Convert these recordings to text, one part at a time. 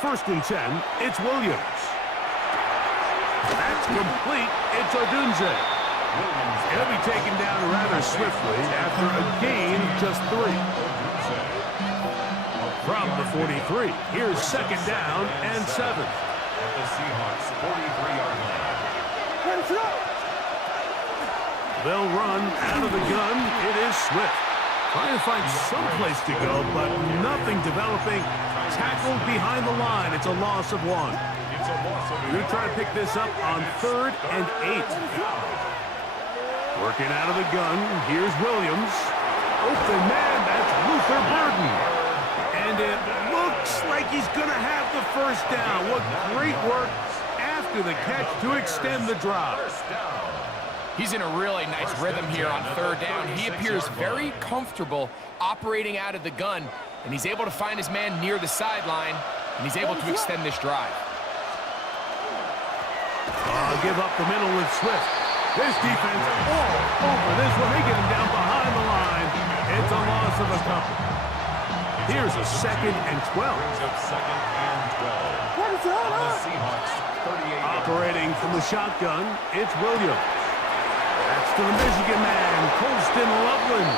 first and 10, it's Williams. That's complete. It's Odunze. He'll be taken down rather swiftly after a gain of just 3. From the 43, here's second down and 7. At the Seahawks 43-yard line. They'll run out of the gun. It is Swift. Trying to find some place to go, but nothing developing. Tackled behind the line. It's a loss of 1. We're going to try to pick this up on 3rd and 8. Working out of the gun. Here's Williams. Open man. That's Luther Burden. And it looks like he's going to have the first down. What great work after the catch to extend the drive. He's in a really nice rhythm here on 3rd down. He appears very comfortable operating out of the gun, and he's able to find his man near the sideline, and he's able to extend this drive. Give up the middle with Swift. This defense all over this one. They get him down behind the line. It's a loss of a couple. Here's a 2nd and 12. Second and 12. On the Seahawks 38. Operating from the shotgun, it's Williams. That's to the Michigan man, Colston Loveland.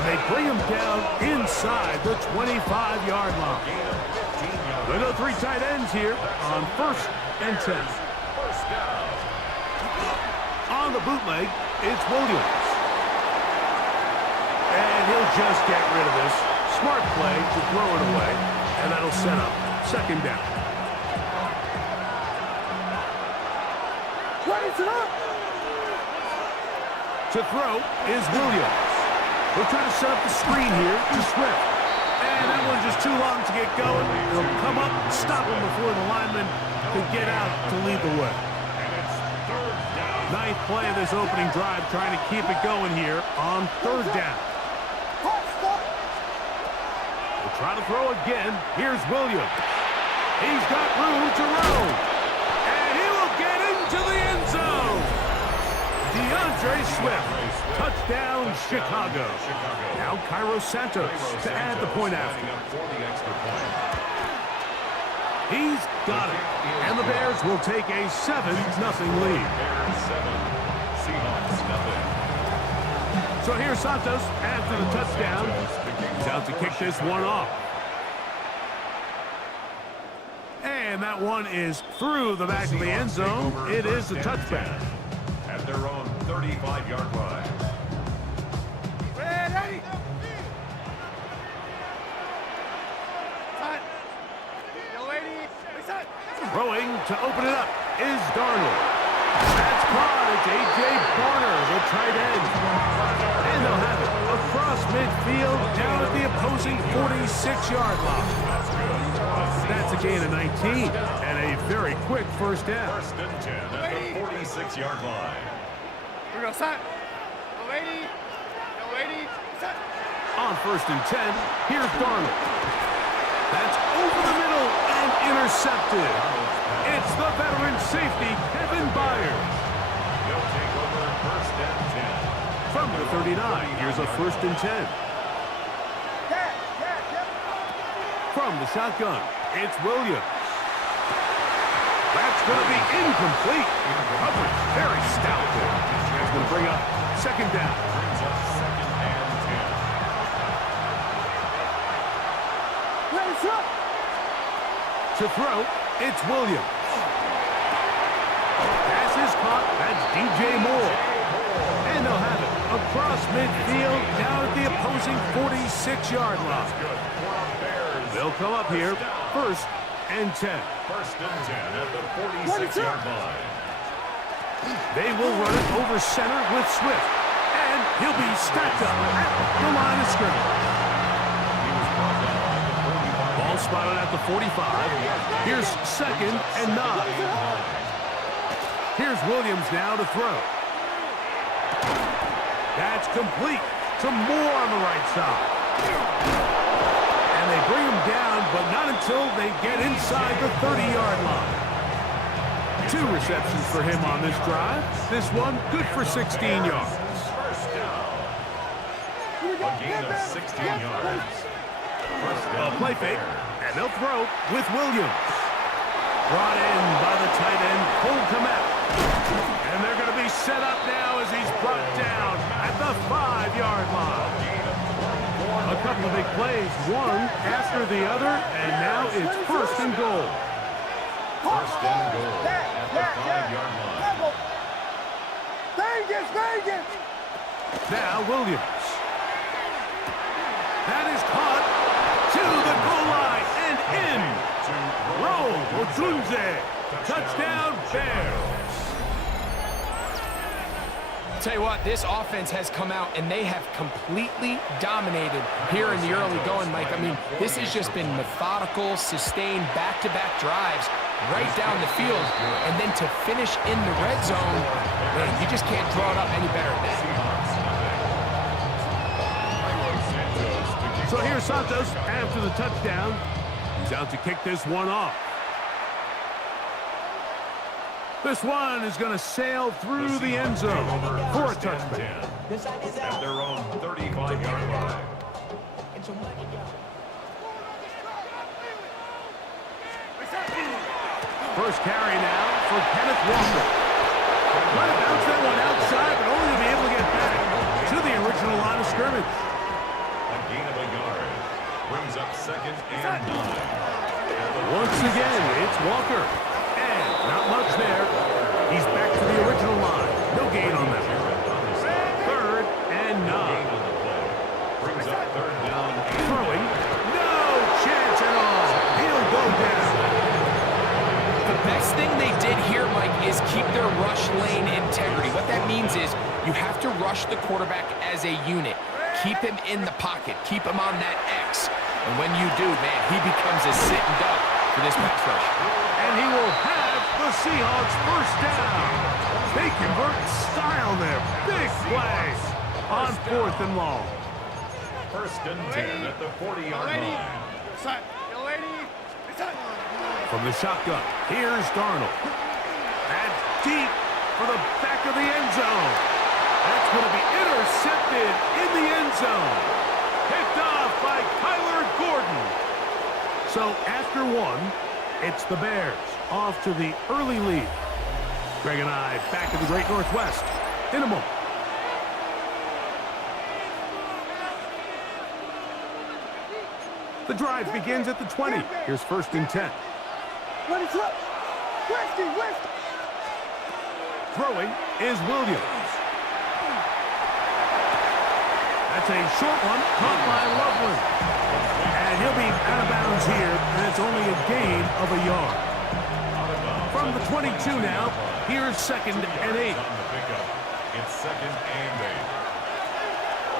And they bring him down inside the 25-yard line. There are 3 tight ends here on 1st and 10. On the bootleg, it's Williams. And he'll just get rid of this. Smart play to throw it away, and that'll set up 2nd down. To throw is Williams. We'll try to set up the screen here to Swift. And that one's just too long to get going. He'll come up, stop him before the lineman can get out to lead the way. 9th play of this opening drive, trying to keep it going here on 3rd down. We'll try to throw again. Here's Williams. He's got room to roam. And he will get into the end zone. Deantae Swift. Touchdown, Chicago. Now Cairo Santos to add the point after. He's got it. And the Bears will take a 7-0 lead. So here's Santos after the touchdown. He's out to kick this one off. And that one is through the back of the end zone. It is a touchback. At their own 35-yard line. Ready? Throwing to open it up is Darnold. That's caught. It's A.J. Barner, the tight end. And they'll have it across midfield down at the opposing 46-yard line. That's a gain of 19 and a very quick first down. 1st and 10 at the 46-yard line. We're going to start. No waiting. Set. On 1st and 10, here's Darnold. That's over the middle and intercepted. It's the veteran safety, Kevin Byers. They'll take over 1st and 10. From the 39, here's a 1st and 10. From the shotgun, it's Williams. That's going to be incomplete. Coverage very stout there. It's going to bring up 2nd down. Brings up 2nd and 10. To throw, it's Williams. Pass is caught. That's DJ Moore. And they'll have it across midfield down at the opposing 46-yard line. They'll come up here 1st and 10. 1st and 10 at the 46-yard line. They will run it over center with Swift. And he'll be stacked up at the line of scrimmage. Ball spotted at the 45. Here's 2nd and 9. Here's Williams now to throw. That's complete to Moore on the right side. And they bring him down, but not until they get inside the 30-yard line. 2 receptions for him on this drive. This one good for 16 yards. First down. A gain of 16 yards. First down. A play fake, and they'll throw with Williams. Brought in by the tight end, Cole Komet. And they're going to be set up now as he's brought down at the 5-yard line. A couple of big plays, one after the other, and now it's first and goal. First and goal at the 5-yard line. Vegas! Now Williams. That is caught to the goal line and in. Roll Odunze. Touchdown Bears. Tell you what, this offense has come out and they have completely dominated here in the early going, Mike. I mean, this has just been methodical, sustained, back-to-back drives right down the field. And then to finish in the red zone, man, you just can't draw it up any better than that. So here's Santos after the touchdown. He's out to kick this one off. This one is going to sail through the end zone for a touchdown. At their own 35-yard line. First carry now for Kenneth Walker. Trying to bounce that one outside, but only to be able to get back to the original line of scrimmage. A gain of a yard. Brings up second and 9. Once again, it's Walker. And not much there. He's back to the original line. No gain on that. Third and 9. Brings up third down. Throwing. No chance at all. He'll go down. The best thing they did here, Mike, is keep their rush lane integrity. What that means is you have to rush the quarterback as a unit. Keep him in the pocket. Keep him on that X. And when you do, man, he becomes a sitting duck for this pass rush. And he will have the Seahawks first down. They convert style there. Big play on 4th and long. First and 10 at the 40-yard line. From the shotgun, here's Darnold. That's deep for the back of the end zone. That's going to be intercepted in the end zone. Picked off by Kyler Gordon. So after one, it's the Bears off to the early lead. Greg and I back in the Great Northwest in a moment. The drive begins at the 20. Here's first and 10. Throwing is Williams. That's a short one, caught by Loveland. And he'll be out of bounds here, and it's only a gain of a yard. From the 22 now, here's second and 8. It's second and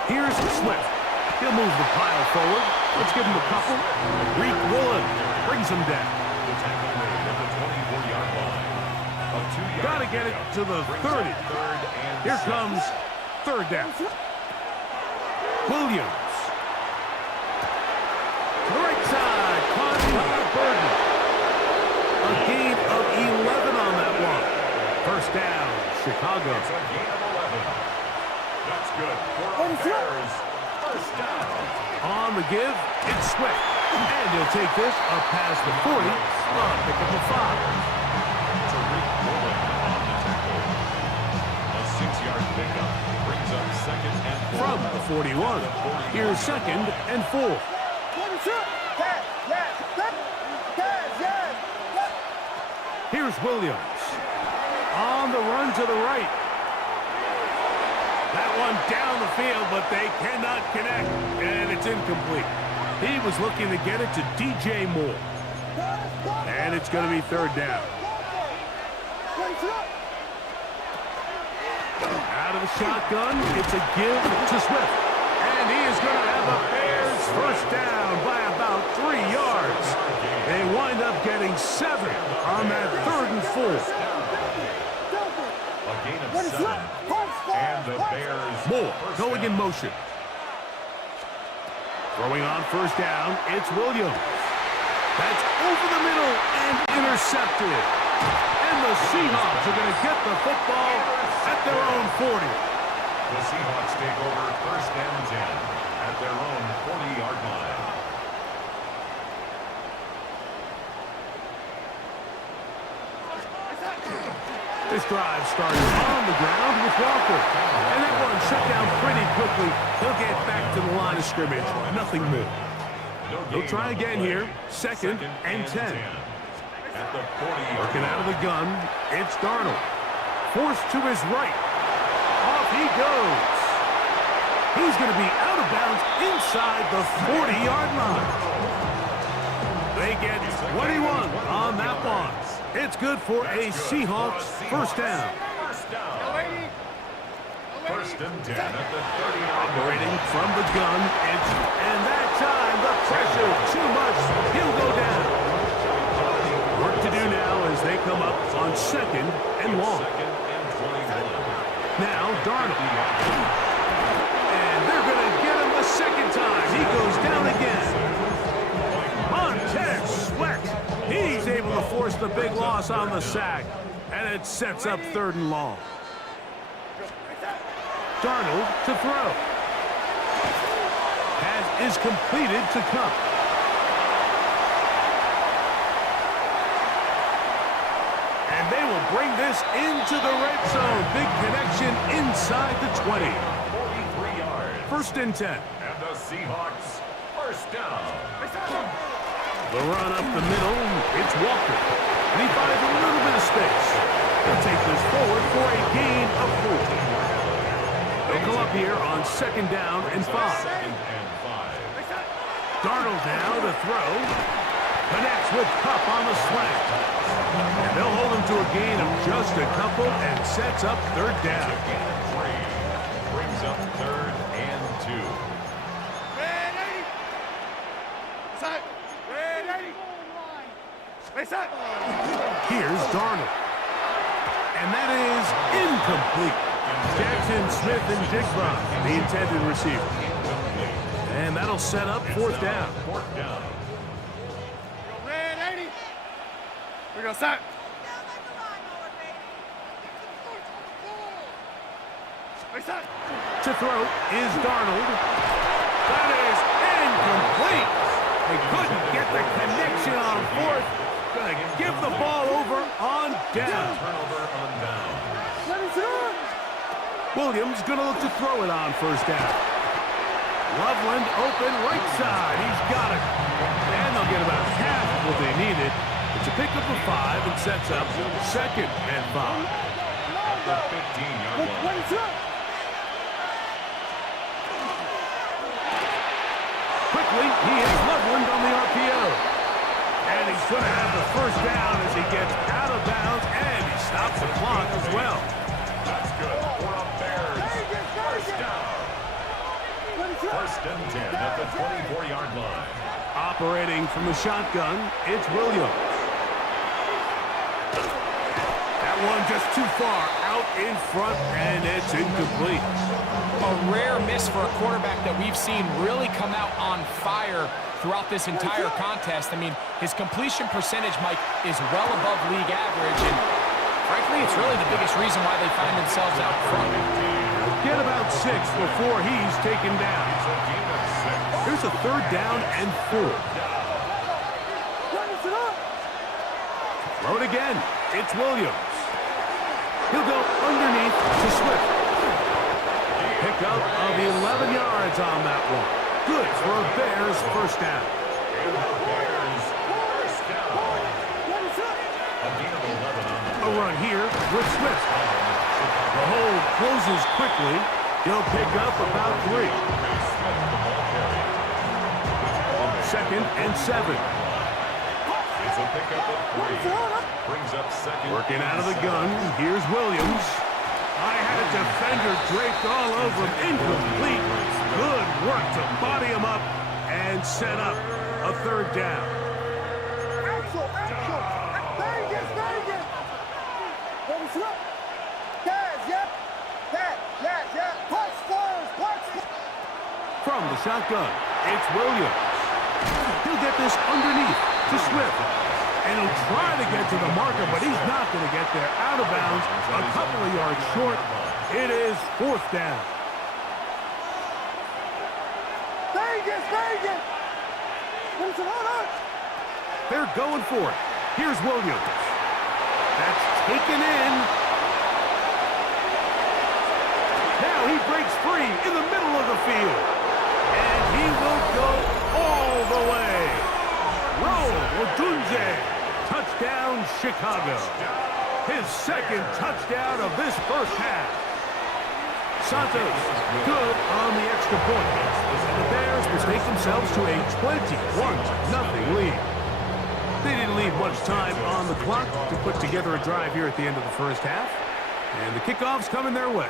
8. Here's Swift. He'll move the pile forward. Let's give him a couple. Reek Woolen brings him down. Got to get it to the 30. Here comes third down. Williams. To the right side. Caught by Vernon. A gain of 11 on that one. First down, Chicago. It's a gain of 11. That's good for the Bears. First down. On the give, it's Swift. And he'll take this up past the 40. Pick up the 5. A 6-yard pickup brings up second and 4. From the 41, here's second and 4. Here's Williams. On the run to the right. That one down the field, but they cannot connect, and it's incomplete. He was looking to get it to DJ Moore. And it's going to be third down. Out of the shotgun, it's a give to Swift. And he is going to have the Bears first down by about 3 yards. They wind up getting 7 on that third and 4. A gain of 7. And the Bears. Moore going in motion. Throwing on first down, it's Williams. That's over the middle and intercepted. And the Seahawks are going to get the football at their own 40. The Seahawks take over first and 10 at their own 40-yard line. This drive started on the ground with Walker. And that one shut down pretty quickly. He'll get back to the line of scrimmage. Nothing more. He'll try again here. Second and 10. At the 40-yard Working out of the gun, it's Darnold. Forced to his right. Off he goes. He's going to be out of bounds inside the 40-yard line. They get 21 on that one. It's good for a Seahawks first down. First and 10 at the 30-yard line. Operating from the gun, and that time the pressure too much. He'll go down. Work to do now as they come up on second and long. Second and 21. Now Darnold. And they're going to get him the second time. He goes down again. Montez Sweat. He's able to force the big loss on the sack. And it sets up third and long. Darnold to throw. Pass is completed to Cup. And they will bring this into the red zone. Big connection inside the 20. 43 yards. First and 10. And the Seahawks first down. The run up the middle, it's Walker. And he finds a little bit of space. He'll take this forward for a gain of 4. They'll come up here on second down and 5. Second and 5. Darnold now to throw. Connects with Cup on the slant. And they'll hold him to a gain of just a couple and sets up third down. Gain of 3. Brings up third and 2. Here's Darnold. And that is incomplete. Jackson, Smith, and Jigba, the intended receiver. And that'll set up fourth down. Fourth down. We go, set. To throw is Darnold. That is incomplete. They couldn't get the connection on fourth. Gonna give the ball over on down. Turnover on down. Williams gonna look to throw it on first down. Loveland open right side. He's got it. And they'll get about half of what they needed. It's a pickup of 5 and sets up second and 5. At the 15-yard line. Quickly, he hits Loveland on the RPO. And he's going to have the first down as he gets out of bounds, and he stops the clock as well. That's good for a Bears first down. First and 10 at the 24-yard line. Operating from the shotgun, it's Williams. That one just too far out in front, and it's incomplete. A rare miss for a quarterback that we've seen really come out on fire throughout this entire contest. I mean, his completion percentage, Mike, is well above league average, and frankly, it's really the biggest reason why they find themselves out front. Get about 6 before he's taken down. Here's a third down and 4. Throw it again. It's Williams. He'll go underneath to Swift. Pickup of 11 yards on that one. Good for a Bears first down. A run here with Swift. The hold closes quickly. He'll pick up about 3. Second and 7. It's a pickup of 3. Brings up second. Working out of the gun. Here's Williams. I had a defender draped all over him. Incomplete. Good work to body him up and set up a third down. From the shotgun, it's Williams. He'll get this underneath to Swift. And he'll try to get to the marker, but he's not going to get there. Out of bounds, a couple of yards short. It is fourth down. They're going for it. Here's Williams. That's taken in, he breaks free in the middle of the field. And he will go all the way. Roll Odunze. Touchdown, Chicago. His second touchdown of this first half. Santos good on the extra point. And the Bears will take themselves to a 21-0 lead. They didn't leave much time on the clock to put together a drive here at the end of the first half. And the kickoff's coming their way.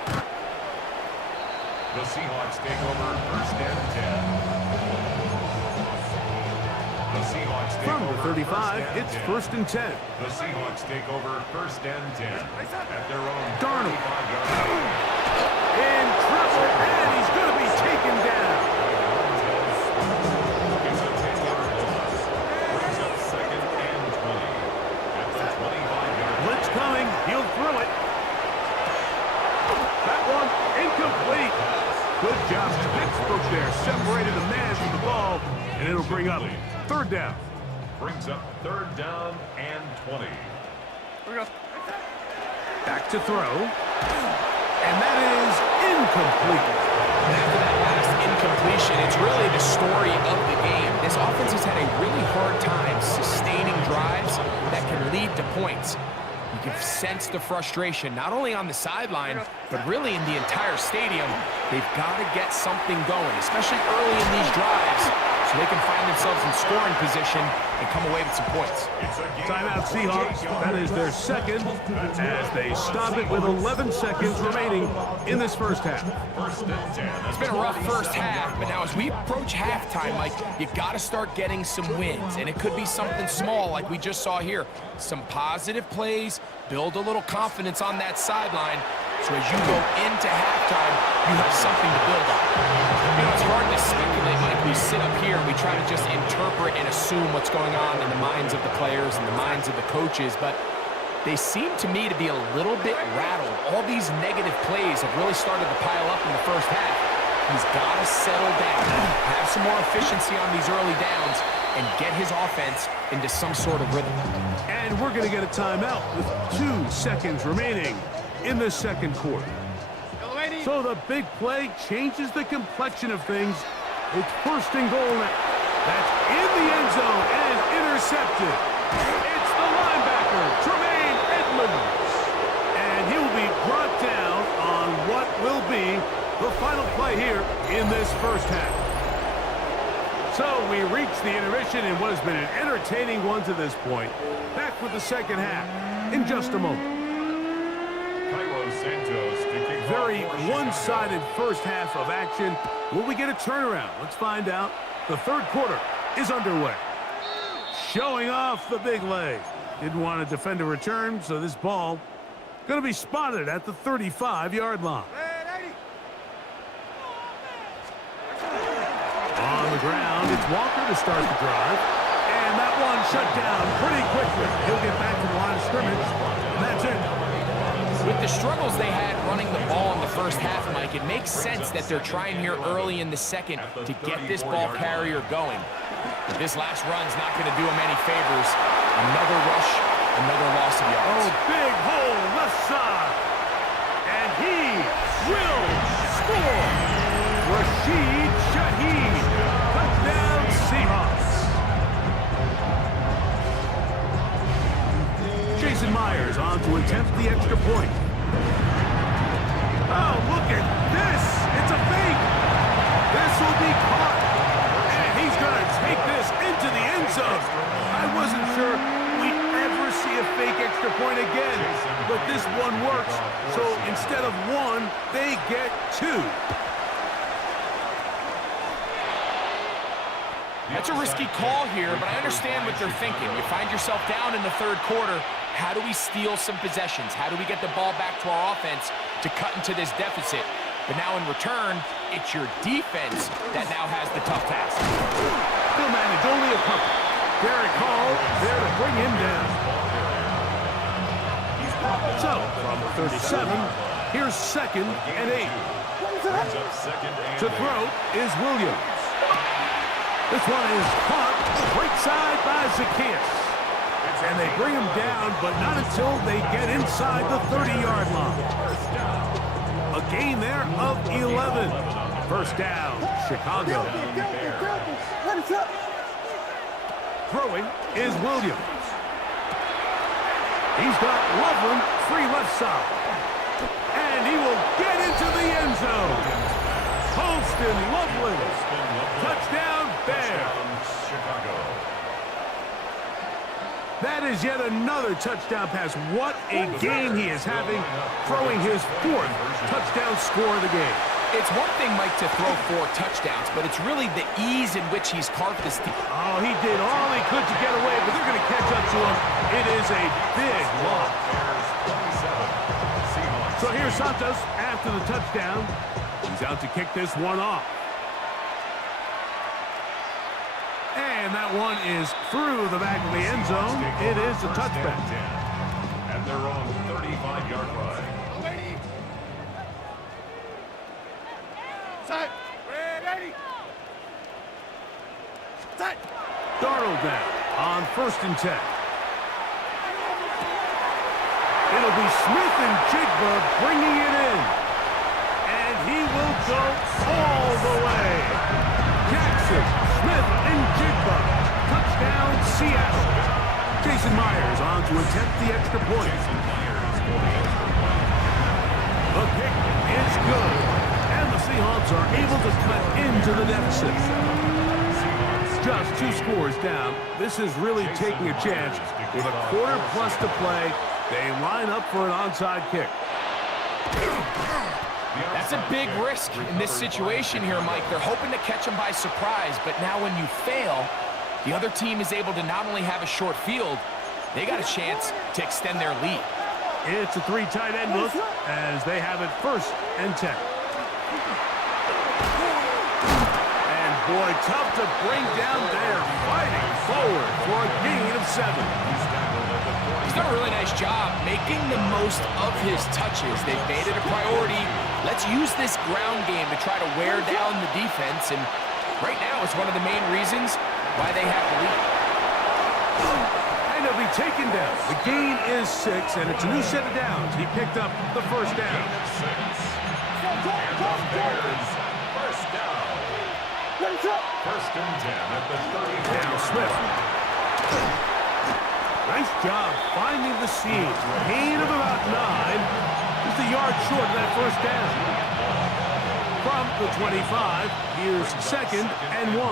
The Seahawks take over first and 10. The Seahawks take From the over 35, first and it's 10. first and 10. The Seahawks take over first and 10 at their own Darnold. 35-yard line. In trouble, and he's going to be taken down. It's a 10-yard loss. Brings up second and 20 at the 25-yard line. Blitz coming. He'll throw it. That one incomplete. Good job. Textbook there. Separated the man from the ball, and it'll bring up third down. Brings up third down and 20. Here we go. Back to throw. And that is incomplete. And after that last incompletion, it's really the story of the game. This offense has had a really hard time sustaining drives that can lead to points. You can sense the frustration, not only on the sideline, but really in the entire stadium. They've got to get something going, especially early in these drives, so they can find themselves in scoring position and come away with some points. Timeout Seahawks. That is their second as they stop it with 11 seconds remaining in this first half. It's been a rough first half, but now as we approach halftime, Mike, you got to start getting some wins, and it could be something small like we just saw here. Some positive plays, build a little confidence on that sideline, so as you go into halftime, you have something to build on. You know, it's hard to speculate, Mike. We sit up here and we try to just interpret and assume what's going on in the minds of the players and the minds of the coaches, but they seem to me to be a little bit rattled. All these negative plays have really started to pile up in the first half. He's got to settle down, have some more efficiency on these early downs, and get his offense into some sort of rhythm. And we're going to get a timeout with 2 seconds remaining in the second quarter. So the big play changes the complexion of things. It's first and goal now. That's in the end zone and intercepted. It's the linebacker, Tremaine Edmonds. And he'll be brought down on what will be the final play here in this first half. So we reach the intermission in what has been an entertaining one to this point. Back with the second half in just a moment. Very one-sided first half of action. Will we get a turnaround? Let's find out. The third quarter is underway. Showing off the big leg. Didn't want to defend a return, so this ball going to be spotted at the 35-yard line. On the ground, it's Walker to start the drive. And that one shut down pretty quickly. He'll get back to the line of scrimmage, and that's it. With the struggles they had running the ball in the first half, Mike, it makes sense that they're trying here early in the second to get this ball carrier going. But this last run's not going to do him any favors. Another rush, another loss of yards. Oh, big hole left side. And he will score. Rashid Shaheed. Touchdown Seahawks. Jason Myers on to attempt the extra point. Oh, look at this. It's a fake. This will be caught. And he's going to take this into the end zone. I wasn't sure we'd ever see a fake extra point again. But this one works. So instead of 1, they get 2. That's a risky call here, but I understand what they're thinking. You find yourself down in the third quarter. How do we steal some possessions? How do we get the ball back to our offense to cut into this deficit? But now in return, it's your defense that now has the tough task. Still managed only a couple. Derek Hall there to bring him down. So, from 37, here's second and 8. To throw is Williams. This one is caught right side by Zacchaeus. And they bring him down, but not until they get inside the 30-yard line. A gain there of 11. First down, Chicago. Throwing is Williams. He's got Loveland free left side. And he will get into the end zone. Holston Loveland. Touchdown, Bears. Chicago. That is yet another touchdown pass. What a game he is having, throwing his 4th touchdown score of the game. It's one thing, Mike, to throw 4 touchdowns, but it's really the ease in which he's carved this team. Oh, he did all he could to get away, but they're going to catch up to him. It is a big loss. So here's Santos after the touchdown. He's out to kick this one off. And that one is through the back of the end zone. It is a touchback. And they're on 35-yard line. Set. Ready. Set. Darnold down on 1st and 10. It'll be Smith and Jigba bringing it in. And he will go all the way. Jackson, Smith, and Jigba. Touchdown, Seattle. Jason Myers on to attempt the extra point. The kick is good. And the Seahawks are able to cut into the deficit. Just 2 scores down. This is really taking a chance. With a quarter plus to play, they line up for an onside kick. That's a big risk in this situation here, Mike. They're hoping to catch him by surprise, but now when you fail, the other team is able to not only have a short field, they got a chance to extend their lead. It's a 3 tight end look as they have it 1st and 10. And boy, tough to bring down there, fighting forward for a gain of 7. He's done a really nice job making the most of his touches. They've made it a priority. Let's use this ground game to try to wear down the defense, and right now it's one of the main reasons why they have the lead. And he'll be taken down. The gain is 6, and it's a new set of downs. He picked up the 1st down. Bears, 1st down. 1st and 10 at the 30. Now Smith. Nice job finding the seam. Gain of about 9. Just a yard short of that 1st down. From the 25, here's 2nd and 1.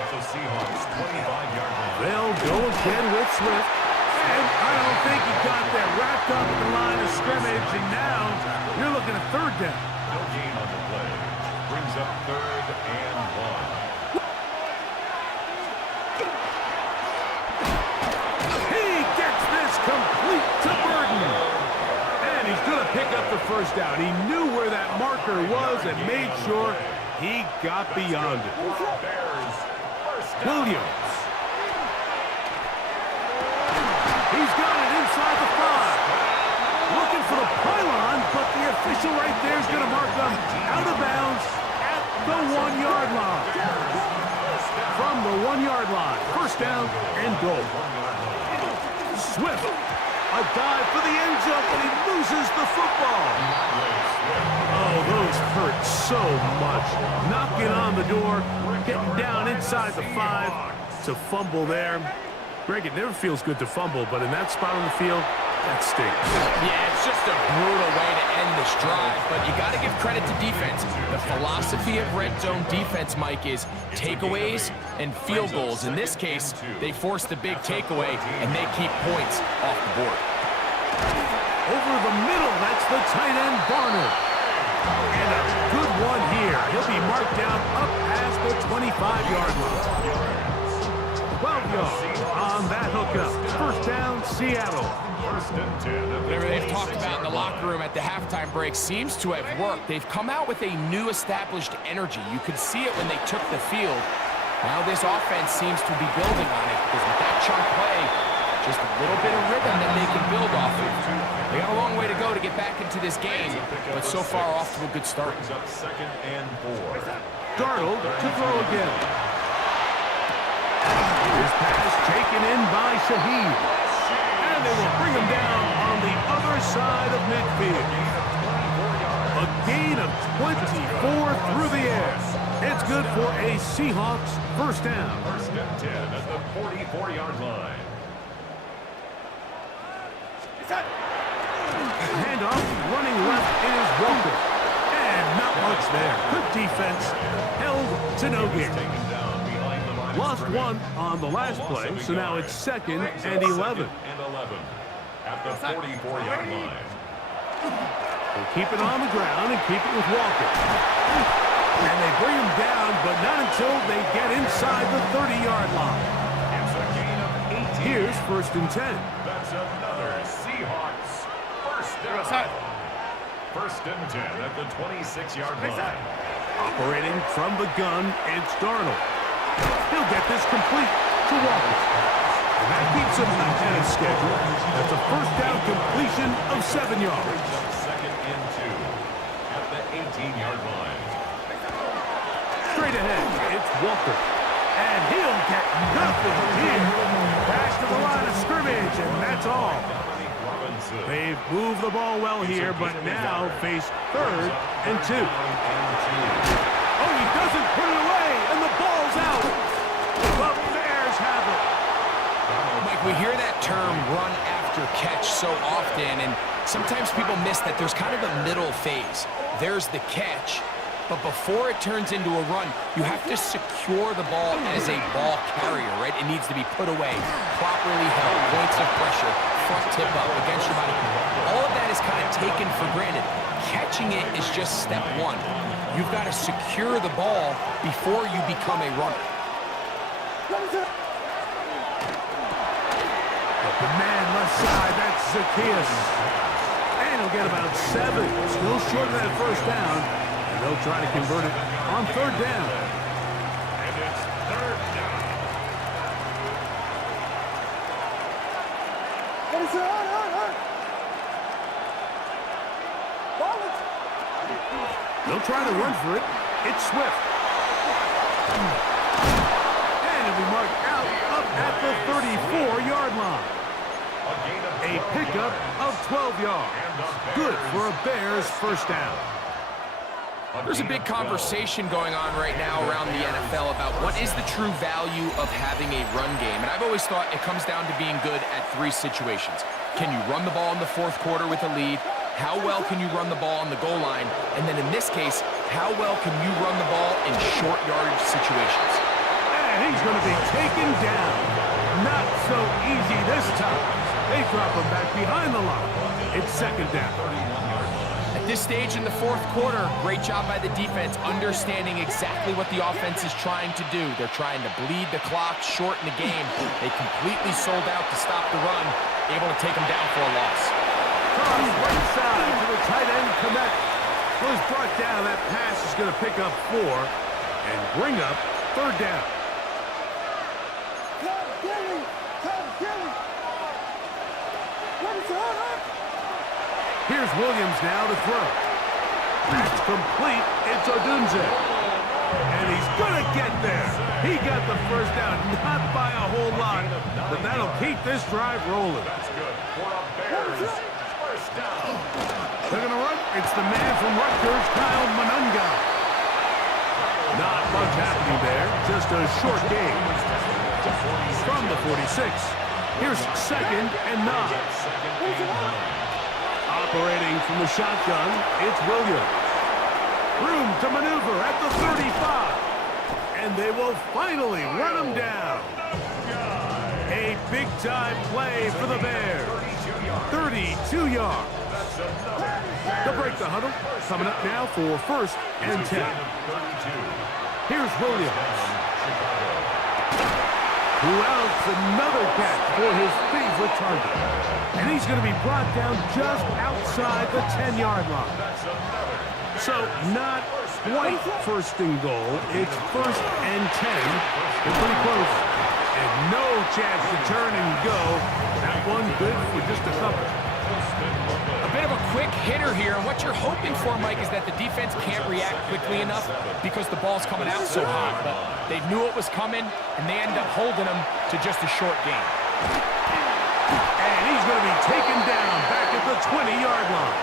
At the Seahawks 25-yard line. They'll go again with Swift. And I don't think he got that wrapped up at the line of scrimmage. And now you're looking at 3rd down. No gain on the play. Brings up 3rd and 1. He gets this complete to Burton. And he's going to pick up the 1st down. He knew where that marker was and made sure he got beyond it. Bears, 1st down. Williams. He's got it inside the 5. Looking for the pylon, but the official right there is going to mark them out of bounds at the 1-yard line. From the 1-yard line, 1st down and goal. Swift, a dive for the end zone, but he loses the football. Oh, those hurt so much. Knocking on the door, getting down inside the 5 to fumble there. Greg, it never feels good to fumble, but in that spot on the field, that stinks. Yeah, it's just a brutal way to end this drive, but you got to give credit to defense. The philosophy of red zone defense, Mike, is takeaways and field goals. In this case, they force the big takeaway, and they keep points off the board. Over the middle, that's the tight end, Vernon. And a good one here. He'll be marked down up past the 25-yard line. 12 yards on that hookup. 1st down, Seattle. 1st and 10. Whatever they've talked about in the locker room at the halftime break seems to have worked. They've come out with a new established energy. You could see it when they took the field. Now this offense seems to be building on it because with that chunk play, just a little bit of rhythm that they can build off of. They got a long way to go to get back into this game, but so far off to a good start. Brings up 2nd and 4. Darnold to throw again. His pass taken in by Shaheed. And they will bring him down on the other side of midfield. A gain of 24 through the air. It's good for a Seahawks first down. First and 10 at the 44-yard line. Handoff, running left is Walker. And not much there. Good defense, held to no gain. Taken down behind the line of Lost scrimmage. one on the last play, so now it's 2nd and 11. And 11 at the 44-yard line. They'll keep it on the ground and keep it with Walker. And they bring him down, but not until they get inside the 30-yard line. It's a gain of 18. Here's 1st and 10. That's another Seahawks first down. First and 10 at the 26-yard line. Operating from the gun, it's Darnold. He'll get this complete to Walker. And that keeps him ahead of schedule. That's a first down completion of 7 yards. Second and 2 at the 18-yard line. Straight ahead, it's Walker. And he'll get nothing here. Back to the line of scrimmage, and that's all. They've moved the ball well here, but now face 3rd and 2. Oh, he doesn't put it away, and the ball's out. The Bears have it. Mike, we hear that term run after catch so often, and sometimes people miss that there's kind of a middle phase. There's the catch, but before it turns into a run, you have to secure the ball as a ball carrier, right? It needs to be put away, properly held, points of pressure, front tip up against your body. All of that is kind of taken for granted. Catching it is just step one. You've got to secure the ball before you become a runner. The man left side, that's Zacchaeus. And he'll get about 7. Still short of that first down. And they'll try to convert it on 3rd down. And it's 3rd down. They'll try to run for it. It's Swift. And it'll be marked out up at the 34-yard line. A pickup of 12 yards. Good for a Bears first down. There's a big conversation going on right now around the NFL about what is the true value of having a run game. And I've always thought it comes down to being good at 3 situations. Can you run the ball in the 4th quarter with a lead? How well can you run the ball on the goal line? And then in this case, how well can you run the ball in short yardage situations? And he's going to be taken down. Not so easy this time. They drop him back behind the line. It's 2nd down. At this stage in the 4th quarter, great job by the defense understanding exactly what the offense is trying to do. They're trying to bleed the clock, shorten the game. They completely sold out to stop the run, able to take them down for a loss. Cross right side to the tight end, Cabiness. Was brought down. That pass is going to pick up 4 and bring up 3rd down. Here's Williams now to throw. That's complete. It's Odunze. And he's going to get there. He got the first down, not by a whole lot, but that'll keep this drive rolling. That's good for a Bears first down. They're going to run. It's the man from Rutgers, Kyle Manunga. Not much happening there. Just a short game. From the 46. Here's 2nd and 9. Operating from the shotgun, it's Williams. Room to maneuver at the 35. And they will finally run him down. A big-time play for the Bears. 32 yards. To break the huddle, coming up now for 1st and 10. Here's Williams. Who else? Another catch for his favorite target. And he's going to be brought down just outside the 10-yard line. So not quite 1st and goal. It's 1st and 10. They're pretty close. And no chance to turn and go. That one good for just a couple. A bit of a quick hitter here, and what you're hoping for, Mike, is that the defense can't react quickly enough because the ball's coming out so hot. But they knew it was coming, and they end up holding them to just a short game. And he's going to be taken down back at the 20-yard line.